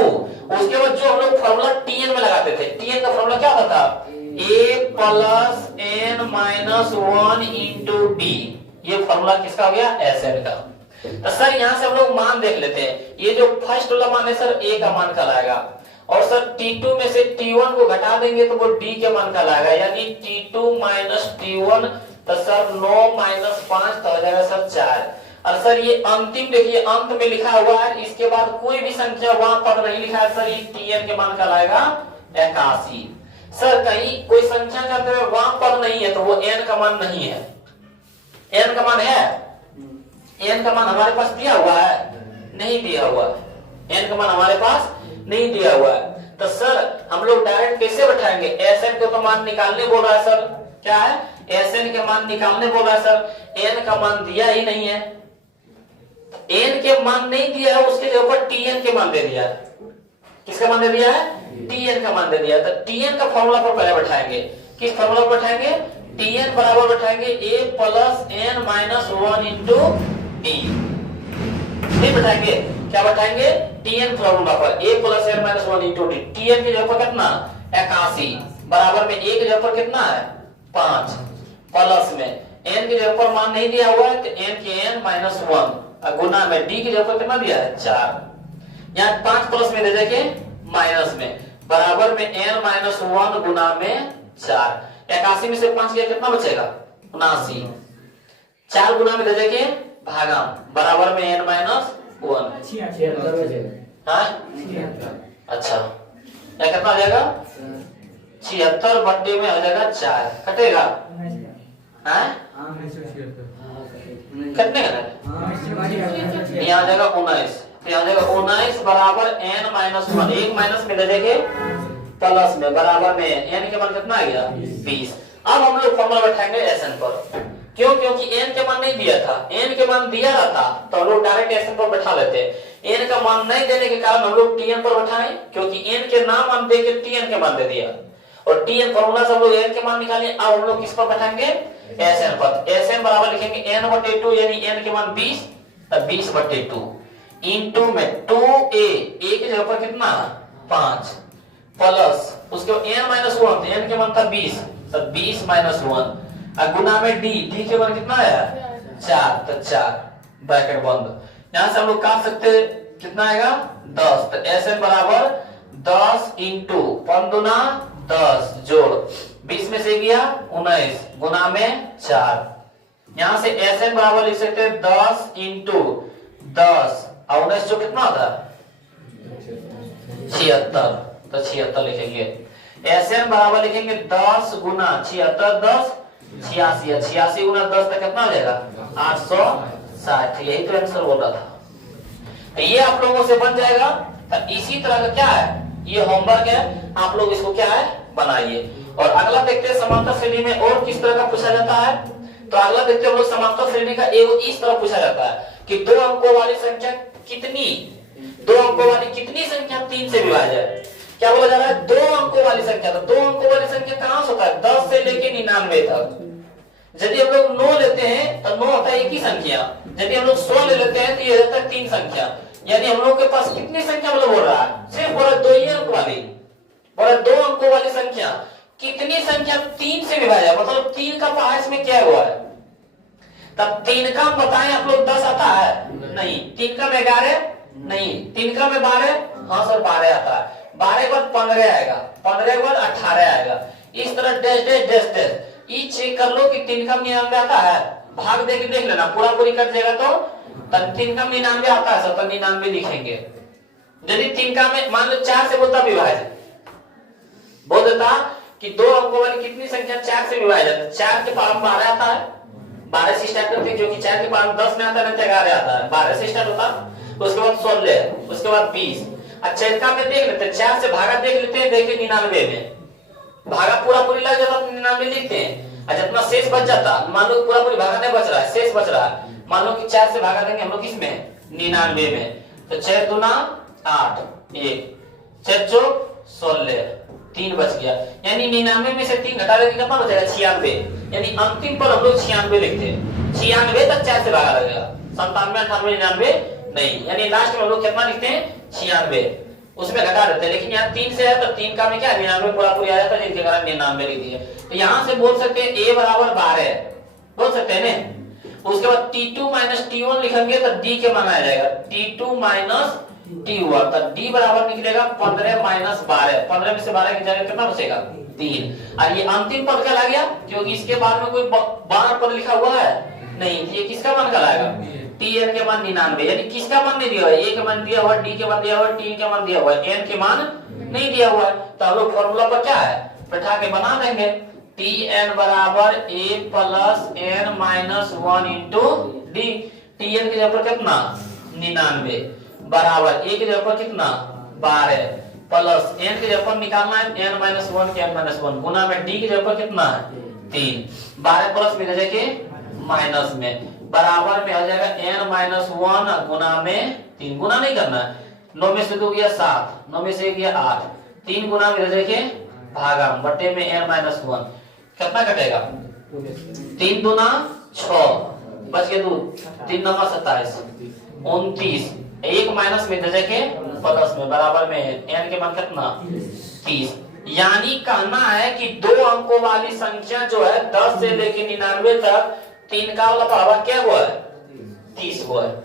उसके बाद जो हम लोग फॉर्मूला टीएन में लगाते थे, टीएन का फॉर्मूला क्या होता था a plus n minus 1 into D. ये फॉर्मूला किसका हो गया एसएन का। तो सर यहां से हम लोग मान देख लेते हैं। ये जो फर्स्ट वाला मान है सर a का मान कहलाएगा, और सर t2 में से t1 को घटा देंगे तो वो d के मान कहलाएगा, यानी t2 माइनस t1, तो सर 9 माइनस 5 तो हो जाएगा सर 4। और सर ये अंतिम देखिए अंत में लिखा हुआ है, इसके बाद कोई भी संख्या वहां पर नहीं लिखा है सर, ये tn के मान कहलाएगा 81। सर कहीं कोई संख्या के अंदर वहां पर नहीं है तो वो n का मान नहीं है। n का मान है, n का मान हमारे पास दिया हुआ है, नहीं दिया हुआ है, n का मान हमारे पास नहीं दिया हुआ है। तो सर हम लोग डायरेक्ट कैसे बैठाएंगे, एसएन को तो मान निकालने बोल रहा है सर, क्या है एसएन के मान निकालने बोल रहा है सर, एन का मान दिया ही नहीं है, एन के मान नहीं दिया है, उसके ऊपर टीएन के मान दे दिया है। किसका मान दे दिया है, टीएन का मान दे दिया है। तो टीएन का फॉर्मूला पर पहले बैठाएंगे, किस फॉर्मूला पर बैठाएंगे, टीएन बराबर बैठाएंगे a plus n minus 1 into D. नहीं बैठाएंगे, क्या बैठाएंगे टीएन फॉर्मूला पर a plus n minus 1 into D. TN की जगह पर कितना 81 बराबर में a की जगह पर कितना है 5 प्लस में n की जगह पर मान नहीं दिया हुआ है तो n के n माइनस 1 गुना में d की जगह पर कितना दिया है 4। यहाँ 5 प्लस में दे देंगे माइनस में बराबर में n माइनस 1 गुना में 4। 81 में से 5 गया कितना बचेगा 79, 4 गुना में दे देंगे भागा बराबर में n माइनस 1। हाँ अच्छा क्या कितना आ जाएगा 76 बट्टे में आ जाएगा 4, कटेगा कटने का यहाँ जाएगा 19, तो यहाँ जाएगा 19 बराबर n माइनस 1, एक माइनस में दे देंगे प्लस में बराबर में n के मान कितना आ गया 20। अब हम लोग फॉर्मूला बैठाएंगे एसएन पर, क्यों क्योंकि n के मान नहीं दिया था, n के मान दिया रहता तो हम लोग डायरेक्ट एसएन पर बैठा लेते। n का मान नहीं देने के कारण हम लोग tn पर बैठाएं, क्योंकि n के ना मान दे के tn के मान दे दिया, और tn फॉर्मूला से हम लोग n के मान निकालिए। अब हम लोग किस पर बैठाएंगे एसएन पर। एसएन बराबर लिखेंगे n/2 यानी n के मान 20, तब 20/2 इंटू में 2a, a की जगह पर कितना 5 प्लस उसके बाद n माइनस 1, n के मान था 20, तो 20 माइनस 1 और गुना में d, d के मान कितना आया 4, तो 4 ब्रैकेट बंद। यहां से हम लोग काट सकते हैं, कितना आएगा 10, तो Sn बराबर 10 इंटू 5 दूना 10 जोड़ 20 में से गया 19 गुना में 4। यहां से Sn बराबर लिख सकते हैं 10 इंटू 10 और 19 जो कितना होता है 76, तो 76 लिखेंगे। Sn बराबर लिखेंगे 10 गुना 76 10 86, 86 गुना 10 तक कितना हो जाएगा 860। यही तो आंसर बोल रहा था, तो ये आप लोगों से बन जाएगा। तो इसी तरह का क्या है, ये होमवर्क है, आप लोग इसको क्या है बनाइए। और अगला देखते हैं समांतर श्रेणी में और किस तरह का पूछा जाता है। तो अगला देखते हैं हम लोग समांतर श्रेणी का एगो इस तरह पूछा जाता है कि 2 अंकों वाली संख्या कितनी, 2 अंकों वाली कितनी संख्या 3 से विभाज्य है। क्या बोला जा रहा है 2 अंकों वाली संख्या, तो 2 अंकों वाली संख्या कहां से होता है 10 से लेके 99 तक। यदि हम लोग 9 लेते हैं तो 9 होता है एक ही संख्या, यदि हम लोग 100 ले लेते हैं तो ये होता है 3 संख्या। यानी हम लोग के पास कितनी संख्या मतलब बोल रहा है, सिर्फ बोला 2 ही अंक वाली, बोला 2 अंकों वाली संख्या कितनी संख्या 3 से विभाज्य, मतलब 3 का पहाड़ इसमें क्या हुआ है। तब 3 का बताएं आप लोग 10 आता है नहीं, 3 का 11 नहीं, 3 का 12, हाँ सर 12 आता है, 12 के बाद 15 आएगा, 15 के बाद 18 आएगा। इस तरह डैश डैश डैश डैश ये चेक कर लो कि 3 का 99 आता है, भाग दे के देख लेना, पूरा पूरी कट जाएगा तो 3 का 99 आता है, तो 99 लिखेंगे। यदि 3 का में मान लो 4 से बोलता विभाज्य, बोल देता कि 2 अंकों वाली कितनी संख्या 4 से विभाज्य, 4 के पावर 12 आता है, 12 से स्टार्ट करते हैं क्योंकि 4 के पावर 10 में आता है, 11 आता है, 12 से स्टार्ट होता, उसके बाद 16, उसके बाद 20। अच्छा इसका में देख लेते हैं, 4 से भागा देख लेते हैं, देखिए 99 में भागा पूरा पूरी लग जाता तो 99 लिखते हैं। और जितना शेष बच जाता, मान लो पूरा पूरी भागा नहीं बच रहा है, शेष बच रहा है, मान लो कि 4 से भागा देंगे हम लोग किसमें 99 में, तो 6 दूना 8 1 6 चौक 16 3 बच गया। यानी 99 में से 3 घटा देंगे कितना बचेगा 96। यानी अंतिम पर हम लोग 96 लिखते हैं, 96 तक 4 से भागा लगेगा, 97 98 99 नहीं, यानी लास्ट में हम लोग कितना लिखते हैं 96, उसमें घटा देते हैं। लेकिन यहाँ 3 से है तो 3 का में क्या 99 पूरा पूरी आ जाता है, जिसके कारण 99 लिख दिए। तो यहाँ से बोल सकते हैं a बराबर 12 बोल सकते हैं ना। उसके बाद t2 माइनस t1 लिखेंगे तो d के मान आ जाएगा t2 माइनस t1, तो d बराबर निकलेगा 15 माइनस 12, 15 में से 12 की जगह कितना बचेगा 3। और ये अंतिम पद का ला गया क्योंकि इसके बाद में कोई बार पद लिखा हुआ है नहीं, ये किसका मान का लाएगा tn के मान 99, यानी किसका मान नहीं दिया हुआ है, a के मान दिया हुआ है, d के मान दिया हुआ है, t के मान दिया हुआ है, n के मान नहीं दिया हुआ है। तो हम लोग फॉर्मूला पर क्या है बैठा के बना देंगे, tn बराबर a plus n minus 1 into d। tn की जगह पर कितना 99 बराबर a की जगह पर कितना 12 प्लस n की जगह पर निकालना है n माइनस 1 के n माइनस 1 गुना में d की जगह पर कितना है 3, 12 प्लस में जाके माइनस में बराबर में आ जाएगा n माइनस 1 गुना में 3, गुना नहीं करना है, 9 में से 2 गया 7, 9 में से 1 गया 8, 3 गुना में देखिए भागा बटे में n माइनस 1 कितना कटेगा 3 दूना 6 बच गया 2, 3 नंबर 27 29, 1 माइनस में देखिए प्लस में बराबर में n के मान कितना 30। यानी कहना है कि 2 अंकों वाली संख्या जो है 10 से लेकर 99 तक 3 का वाला प्रभाव क्या हुआ है 30 हुआ है,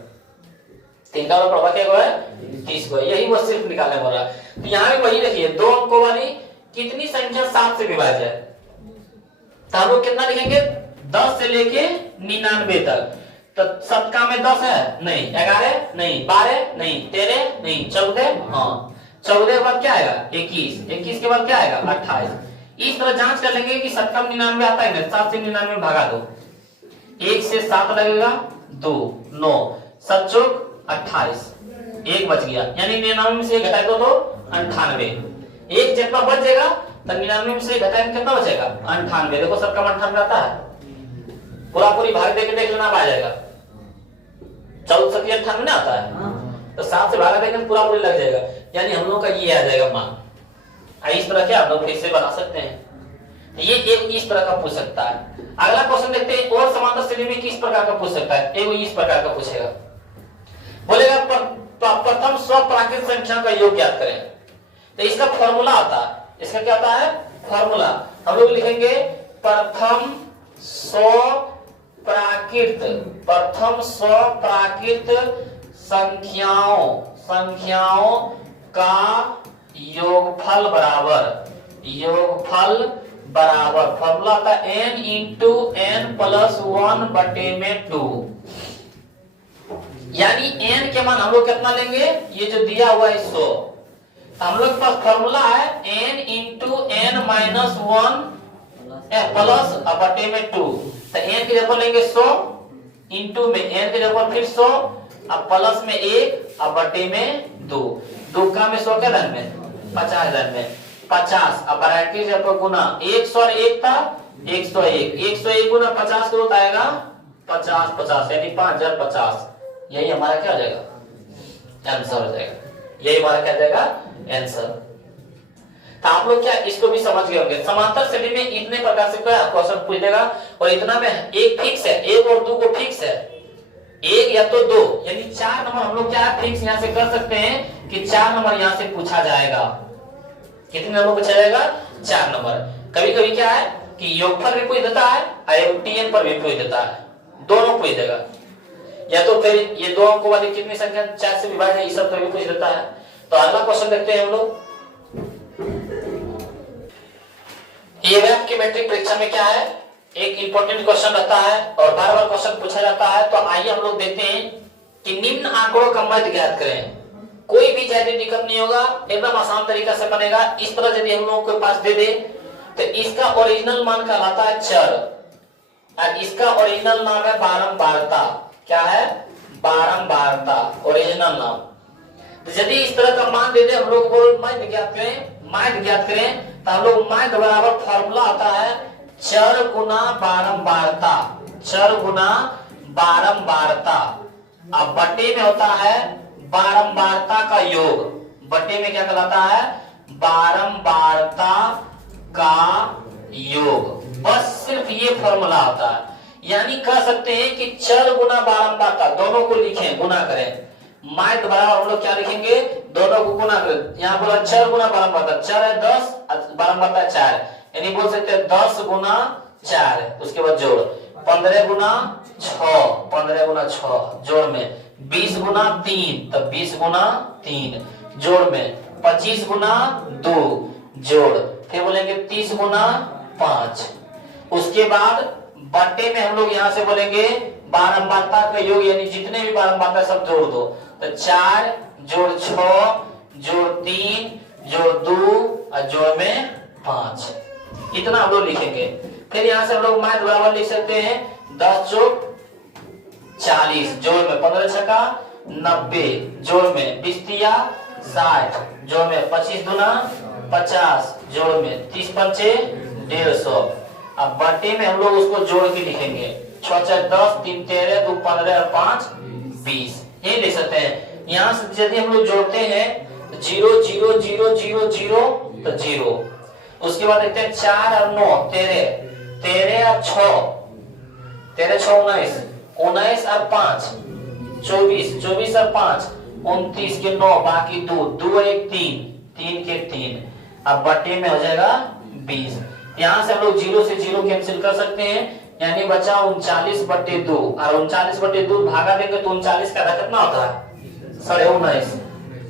3 का वाला प्रभाव क्या हुआ है 30 हुआ है, यही वो सिर्फ निकालने बोल रहा है। तो यहाँ भी वही देखिए 2 अंकों वाली कितनी संख्या 7 से विभाज्य है, तो हम लोग कितना लिखेंगे 10 से लेके 99 तक। तो 7 का में 10 है नहीं, 11 नहीं, 12 नहीं, 13 नहीं, 14 हाँ 14 के बाद क्या आएगा 21, 21 के बाद क्या आएगा 28। इस तरह जांच कर लेंगे कि 7 का 99 आता है ना, 7 से 99 भागा दो, 1 से 7 लगेगा 2 9 7 चौक 28, 1 बच गया, यानी 99 में से घटा दो तो 98, 1 जितना बच जाएगा तो 99 में से घटाएंगे कितना बचेगा 98। देखो सबका 98 आता है, पूरा पूरी भाग देके देख लेना आ जाएगा, 14 सत्ती 98 ना आता है, तो 7 से भागा देंगे पूरा पूरी लग जाएगा, यानी हम लोग का ये आ जाएगा मान। इस तरह के आप लोग फिर से बना सकते हैं, ये एक इस तरह का पूछ सकता है। अगला क्वेश्चन देखते हैं और समांतर श्रेणी में किस प्रकार का पूछ सकता है, एक इस प्रकार का पूछेगा, बोलेगा प्रथम स्वप्राकृत संख्या का योग ज्ञात करें। तो इसका फॉर्मूला आता है, इसका क्या आता है फॉर्मूला। हम लोग लिखेंगे प्रथम स्वप्राकृत संख्याओं का योगफल बराबर फॉर्मूला था n इंटू n प्लस 1 बटे में 2। यानी n के मान हम लोग कितना लेंगे, ये जो दिया हुआ है 100, हम लोग के पास फॉर्मूला है n into n minus 1 plus बटे में 2। तो n की जगह लेंगे 100 इंटू में n की जगह फिर 100 अब प्लस में 1 अब बटे में 2। 2 का में 100 के धन में 50 धन में 50 अब वैरायटी जब गुना 100 और 1 था 101 गुना 50 करो तो आएगा 50 यानी 5050। यही हमारा क्या हो जाएगा आंसर हो जाएगा, यही हमारा क्या जाएगा आंसर। तो आप लोग क्या इसको भी समझ गए होंगे। समांतर श्रेणी में इतने प्रकार से क्या क्वेश्चन पूछ देगा और इतना में एक फिक्स है, 1 और 2 को फिक्स है, 1 या तो 2 यानी 4 नंबर हम लोग क्या फिक्स यहाँ से कर सकते हैं कि 4 नंबर यहाँ से पूछा जाएगा। कितने नंबर पूछा जाएगा 4 नंबर। कभी कभी क्या है कि योगफल भी पूछ देता है और टीएन पर भी पूछ देता है, दोनों पूछ देगा। या तो फिर ये दो अंकों वाली कितनी संख्या 4 से विभाजित है, ये सब कभी पूछ देता है। तो अगला क्वेश्चन देखते हैं हम लोग। ये आपकी मैट्रिक परीक्षा में क्या है एक इंपॉर्टेंट क्वेश्चन रहता है और बार बार क्वेश्चन पूछा जाता है। तो आइए हम लोग देखते हैं कि निम्न आंकड़ों का मध्य ज्ञात करें। कोई भी ज्यादा दिक्कत नहीं होगा, एकदम आसान तरीका से बनेगा। इस तरह यदि हम लोगों के पास दे दे तो इसका ओरिजिनल मान कहलाता है चर और इसका ओरिजिनल नाम है बारंबारता। क्या है बारंबारता ओरिजिनल नाम। तो यदि इस तरह का मान दे दे हम लोग मध्य ज्ञात करें तो हम लोग मध्य बराबर फॉर्मूला आता है चर गुना बारंबारता। अब बटे में होता है बारंबारता का योग, बटे में क्या कहलाता है बारंबारता का योग। बस सिर्फ ये फॉर्मूला आता है। यानी कह सकते हैं कि चर गुना बारंबारता दोनों को लिखें, गुना करें। माध्य बराबर हम लोग क्या लिखेंगे दोनों को गुना करें। यहाँ बोला चर गुना बारंबारता, चर है 10 बारंबारता 4, यानी बोल सकते हैं 10 गुना 4। उसके बाद जोड़ 15 गुना 6 जोड़ में 20 गुना 3 तब 20 गुना 3 जोड़ में 25 गुना 2 जोड़ फिर बोलेंगे 30 गुना 5। उसके बाद बट्टे में हम लोग यहाँ से बोलेंगे बारंबारता का योग, यानी जितने भी बारंबारता सब जोड़ दो। तो 4 जोड़ 6 जोड़ 3 जोड़ 2 और जोड़ में 5, इतना हम लोग लिखेंगे। फिर यहाँ से हम लोग माध्य बराबर लिख सकते हैं 10 चौक 40 जोड़ में 15 छक्का 90 जोड़ में 20 तिया 60 जोड़ में 25 दुना 50 जोड़ में 30 पंचे 150। अब बटे में हम लोग उसको जोड़ के लिखेंगे 6 4 10 3 13 2 15 और 5 20, ये लिख सकते हैं। यहाँ से यदि हम लोग जोड़ते हैं 0 0 0 0 0 तो 0। उसके बाद देखते हैं 4 और 9 13 और 6 13 6 19 19 और 5 24 24 और 5 29 के 9 बाकी 2 2 1 3 3 के 3। अब बटे में हो जाएगा 20। यहाँ से हम लोग 0 से 0 कैंसिल कर सकते हैं, यानी बचा 39/2 और 39/2 भागा देंगे तो 39 का कितना होता है 19.5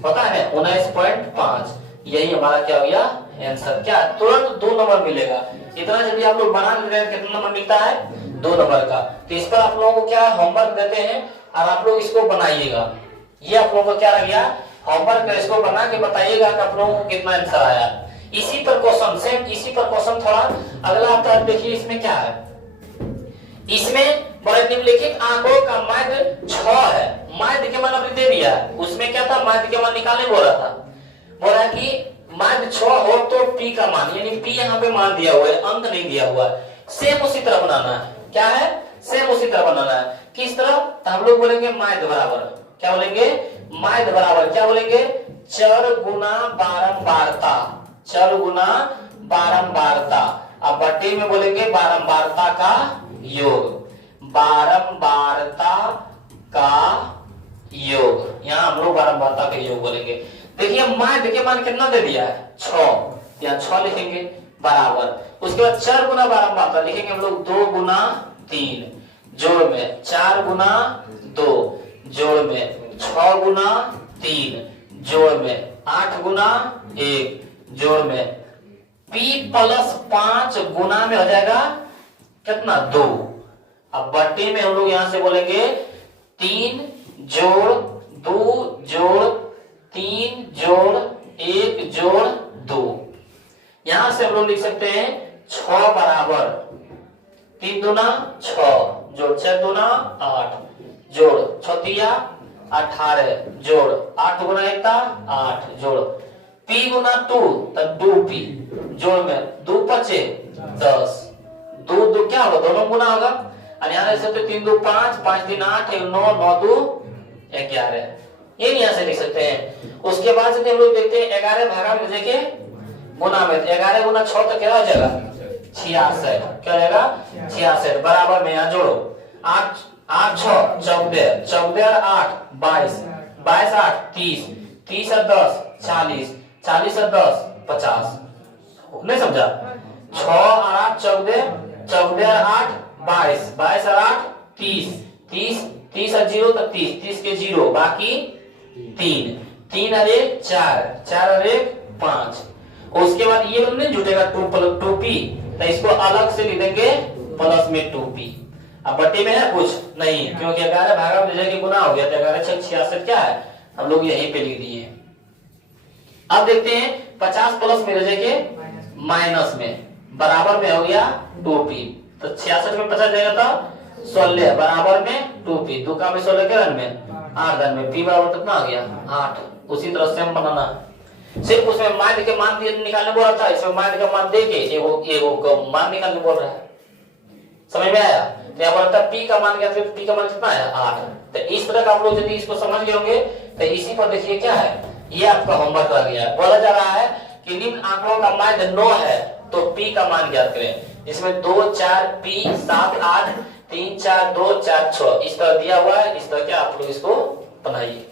होता है 19.5। यही हमारा क्या हो गया आंसर। क्या तुरंत 2 नंबर मिलेगा। इतना यदि आप लोग बना लेते हैं कितना नंबर मिलता है 2 नंबर का। तो इस पर आप लोगों को क्या होमवर्क देते हैं और आप लोग इसको बनाइएगा। ये आप लोगों को क्या लग गया होमवर्क, इसको बना के बताइएगा कि आप लोगों को कितना आंसर आया। इसी पर क्वेश्चन सेम इसी पर क्वेश्चन थोड़ा अगला आता है। देखिए इसमें क्या है, इसमें बड़े निम्नलिखित आंकड़ों का माध्य 6 है। माध्य के मान अभी दे दिया है, उसमें क्या था माध्य के मान निकालने बोल रहा कि माध्य 6 हो तो p का मान, यानी p यहाँ पे मान दिया हुआ है, अंक नहीं दिया हुआ है। सेम उसी तरह बनाना है। क्या है सेम उसी तरह बनाना है। किस तरह, तो हम लोग बोलेंगे माध्य बराबर क्या बोलेंगे माध्य बराबर क्या बोलेंगे चर गुना बारंबारता, चर गुना बारंबारता। अब बटे में बोलेंगे बारंबारता का योग, बारंबारता का योग। यहाँ हम लोग बारंबारता का योग बोलेंगे। देखिए मान कितना दे दिया है 6, यहाँ 6 लिखेंगे बराबर। उसके बाद 4 गुना बारंबार लिखेंगे हम लोग 2 गुना 3 जोड़ में 4 गुना 2 जोड़ में 6 गुना 3 जोड़ में 8 गुना 1 जोड़ में p प्लस 5 गुना में हो जाएगा कितना 2। अब बट्टे में हम लोग यहां से बोलेंगे 3 जोड़ 2 जोड़ 3 जोड़ 1 जोड़ 2। यहां से हम लोग लिख सकते हैं 6 बराबर 3 दूना 6 जोड़ 6 दूना 8 जोड़ 6 तिया 18 जोड़ 8 गुना 1 8 जोड़ p गुना 2 तब 2p जोड़ में 2 पचे 10 2 क्या होगा दोनों गुना होगा और यहाँ लिख सकते 3 2 5 5 3 8 9 9 2 11 ये यहाँ से लिख सकते हैं। उसके बाद से हम लोग देखते हैं 11 भागा में देखिए गुना में 11 गुना 6 तो क्या हो जाएगा 66 क्या हो जाएगा 66 बराबर में यहाँ जोड़ो 8 8 6 14 14 8 22 22 8 30 30 और 10 40 40 और 10 50 नहीं समझा 6 और 8 14 14 और 8 22 22 और 8 30 30 30 और 0 तो 30 30 के 0 बाकी 3 3 और 1 4 4 और 1 5। उसके बाद ये नहीं जुटेगा 2 प्लस 2p तो इसको अलग से लिख देंगे प्लस में 2p। अब बट्टे में है कुछ नहीं क्योंकि 11 भागा में जगह गुना हो गया तो 11 6 66 क्या है हम लोग यहीं पे लिख दिए। अब देखते हैं 50 प्लस में रह के माइनस में बराबर में हो गया 2p तो 66 में 50 जाएगा तो 16 बराबर में 2p 2 का में 16 के रन में 8 रन में p बराबर कितना आ गया 8। उसी तरह से हम बनाना सिर्फ उसमें मान के मान निकालने बोल रहा था इसमें मान का मान दे के एगो मान निकालने बोल रहा है समझ में आया। यहाँ पर p का मान क्या p का मान कितना है 8। तो इस तरह का आप लोग यदि इसको समझ गए होंगे तो इसी पर देखिए क्या है ये आपका होमवर्क आ गया है। बोला जा रहा है कि निम्न आंकड़ों का मान 9 है तो p का मान ज्ञात करें। इसमें 2 4 p 7 8 3 4 2 4 6 इस तरह दिया हुआ है। इस तरह के आप लोग इसको बनाइए।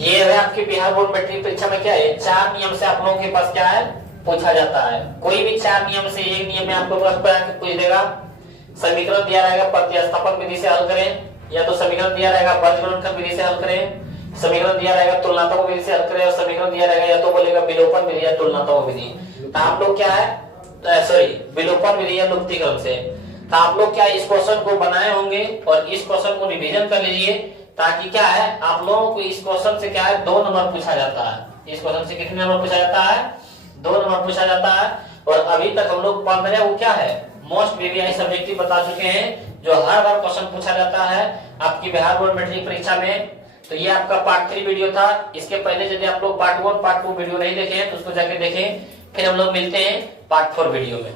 ये है आपके बिहार बोर्ड मैट्रिक परीक्षा में क्या है 4 नियम से आप लोगों के पास क्या है पूछा जाता है। कोई भी 4 नियम से एक नियम में आपको प्रश्न पूछ देगा। समीकरण दिया रहेगा प्रतिस्थापन विधि से हल करें या तो समीकरण दिया रहेगा बीजगणित विधि से हल करें। समीकरण दिया रहेगा तुलनात्मक विधि से हल करें और समीकरण दिया रहेगा या तो बोलेगा विलोपन विधि या तुलनात्मक विधि। तो आप लोग क्या है सॉरी विलोपन विधि या लुप्तीकरण से तो आप लोग क्या इस क्वेश्चन को बनाए होंगे और इस क्वेश्चन को रिवीजन कर लीजिए ताकि क्या है आप लोगों को इस क्वेश्चन से क्या है 2 नंबर पूछा जाता है। इस क्वेश्चन से कितने नंबर पूछा जाता है 2 नंबर पूछा जाता है। और अभी तक हम लोग पढ़ रहे हैं वो क्या है मोस्ट वीवीआई सब्जेक्टिव बता चुके हैं जो हर बार क्वेश्चन पूछा जाता है आपकी बिहार बोर्ड मैट्रिक परीक्षा में। तो ये आपका पार्ट 3 वीडियो था। इसके पहले यदि आप लोग पार्ट 1 पार्ट 2 वीडियो नहीं देखे हैं तो उसको जाके देखें। फिर हम लोग मिलते हैं पार्ट 4 वीडियो में।